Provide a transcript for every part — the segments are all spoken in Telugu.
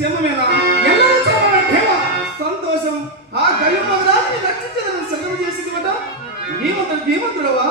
ಚಂದಮೇನ సంతోషం ఆ దైవం దాన్ని రక్షించదని సంగతి చేసింది కదా? నీవంత నీవంతుడవా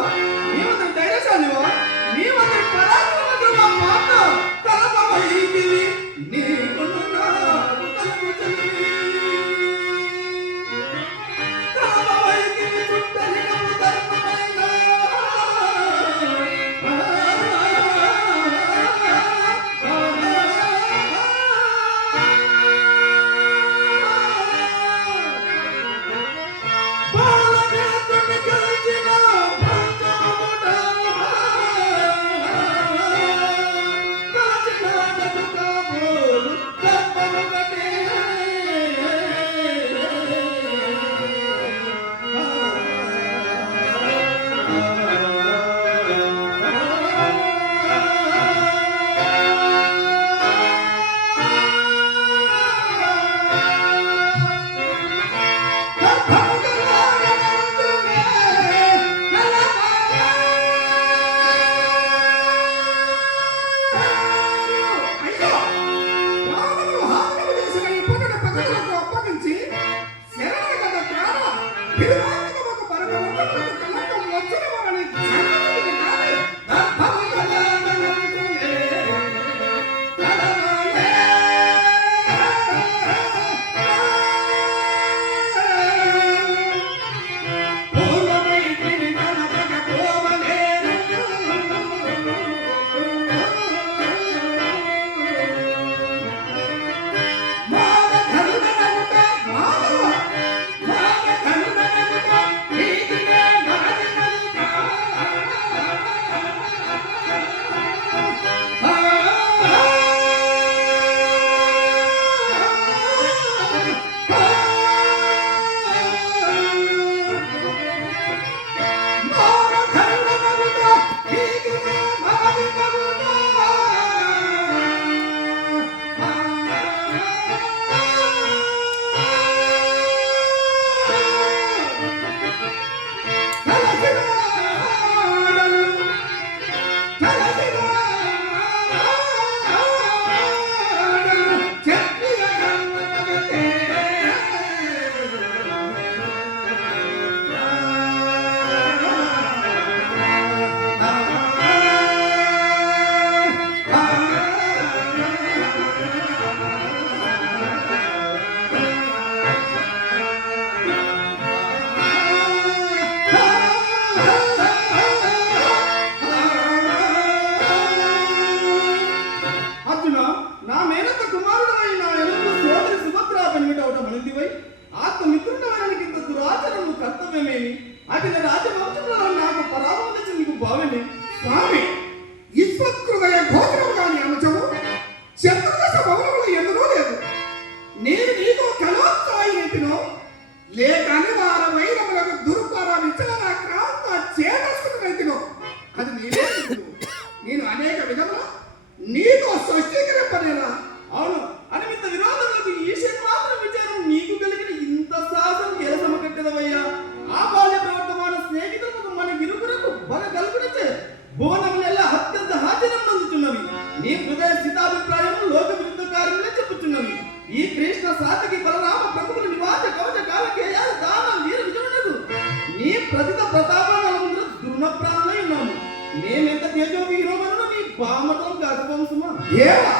ప్రతిత ప్రతాపం కలుగుతున్న దుర్మప్రాణులై ఉన్నాము. మేమెంత తేజో వీరమను నీ బామతో గర్భవంశమా ఏవా?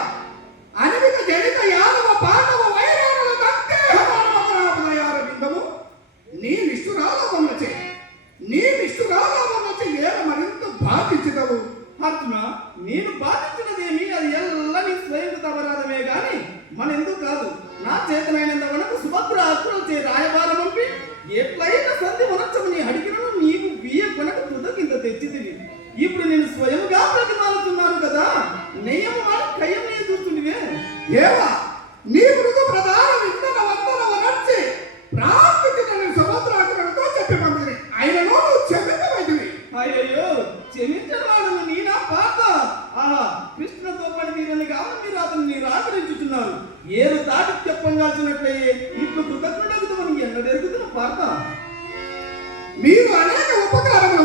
మీరు అనేక ఉపకారములు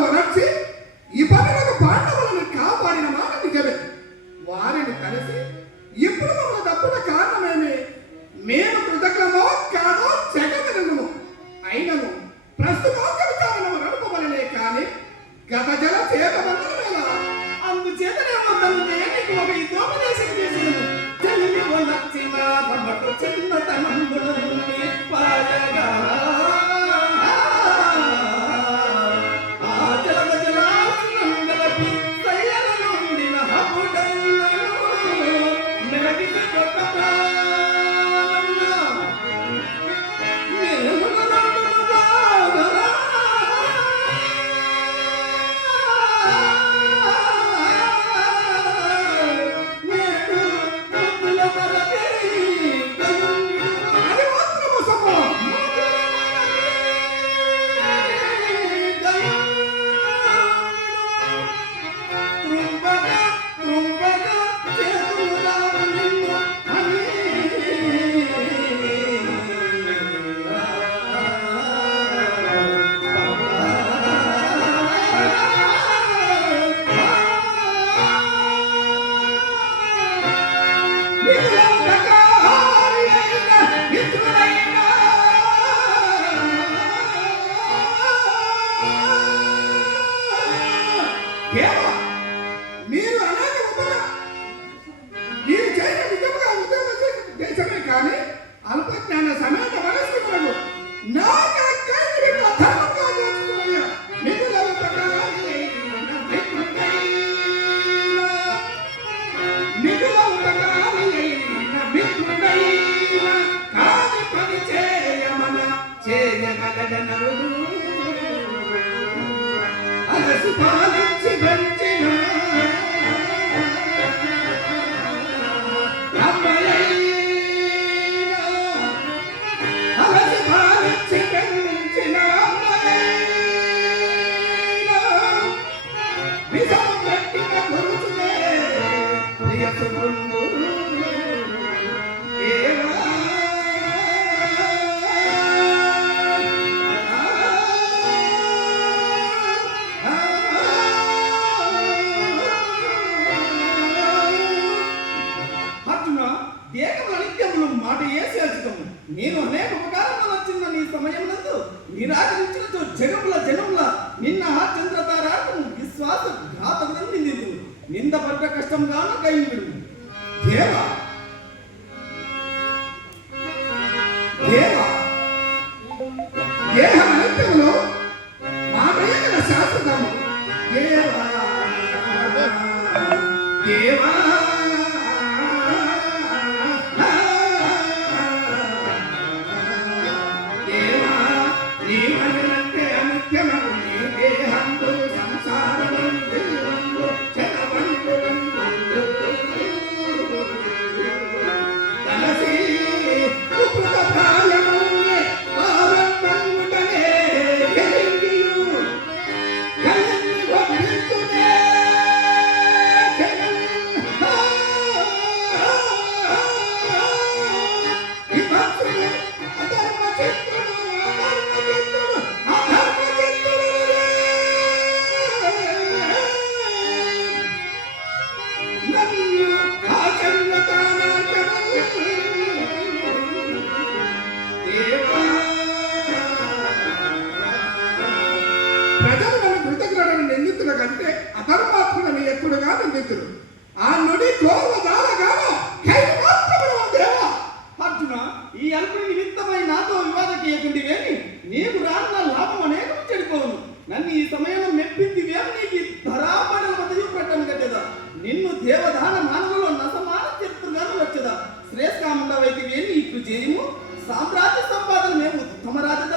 కేవలం మీరు అలాగే ఉద్యోగ మీరు చేసిన నిజంగా ఉద్యోగం దేశమే కానీ అల్ప జ్ఞాన సమాజ మనస్కులకు నా చేయగలడనరుడు అలసి పాలించ Yeah. ವಂದಿಸುವುದು కాదు మిత్రుడు. ఆ నుడి ಜಾಲಗಾನ అర్జున ఈ అల్పుడి నిమిత్తమై నాతో వివాదకీయకుండివేమి నీకు రాన్న లాభం అనేది చెడిపోను నన్ను ఈ సమయంలో మెప్పిందివేమి నీకు ధరాపడల మధ్య పెట్టను కట్టేదా? నిన్ను దేవదాన మానవులు నసమాన చెప్తున్నాను వచ్చేదా? శ్రేష్ఠ వైద్యమేమి ఇప్పుడు చేయము సామ్రాజ్య సంపాదన మేము ఉత్తమ రాజధాని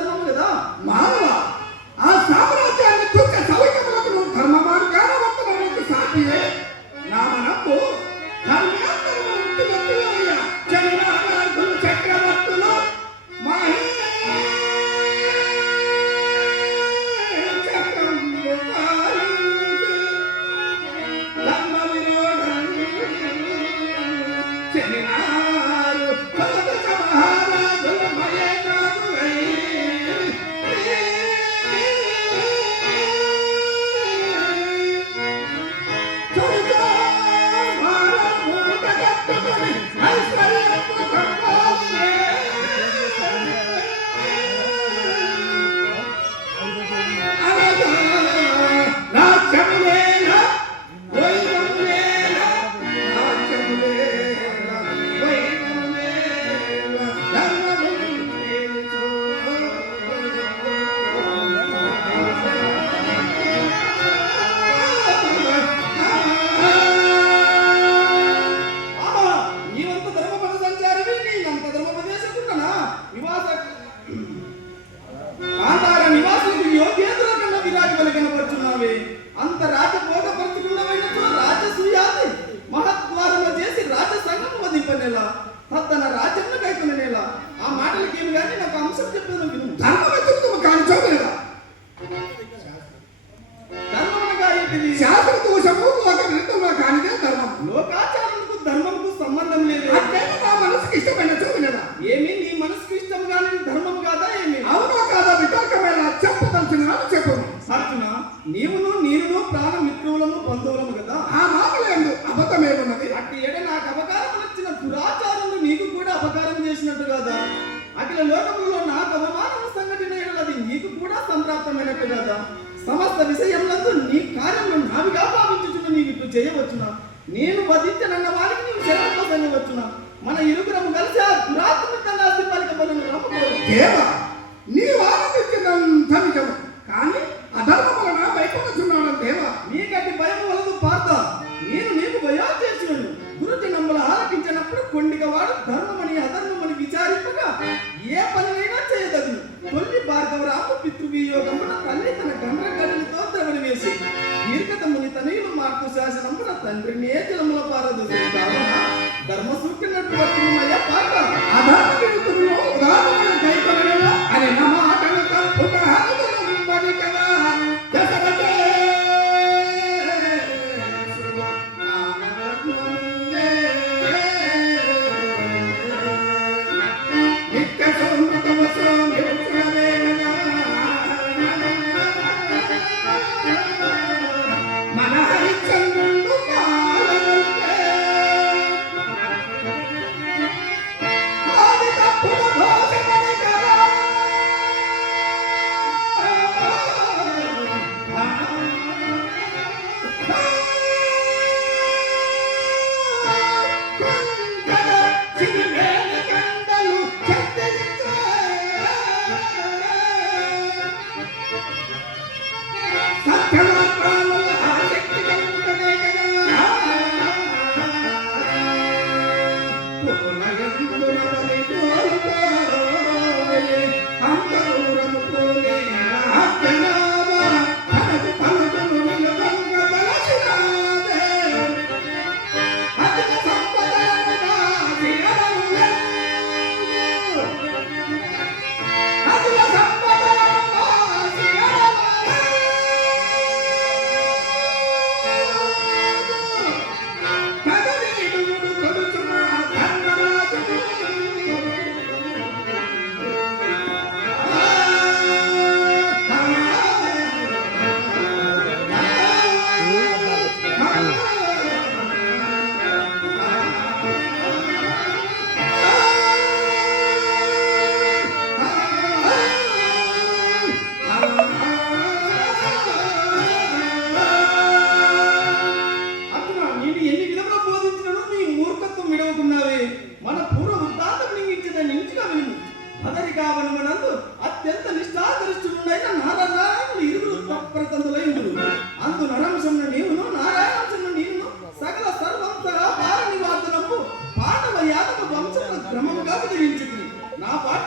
అపకారం చేసినట్టు కదా? అఖిల లోకములో నాకు అవమానం సంఘటన అది నీకు కూడా సంప్రాప్తమైనట్టు కదా? సమస్త విషయంలో నీ కార్యం నావిగా భావించుచున్న నీవు ఇప్పుడు చేయవచ్చునా? నేను వధించనన్న వారికి నీవు మన ఇరుగురం కలిసి ఆ దురాత్మకంగా పలికబడిన దేవా నీవు ఆనందించినంత புண்ணிகவாடும் தர்மமணி அதர்ம நான் பாட்டு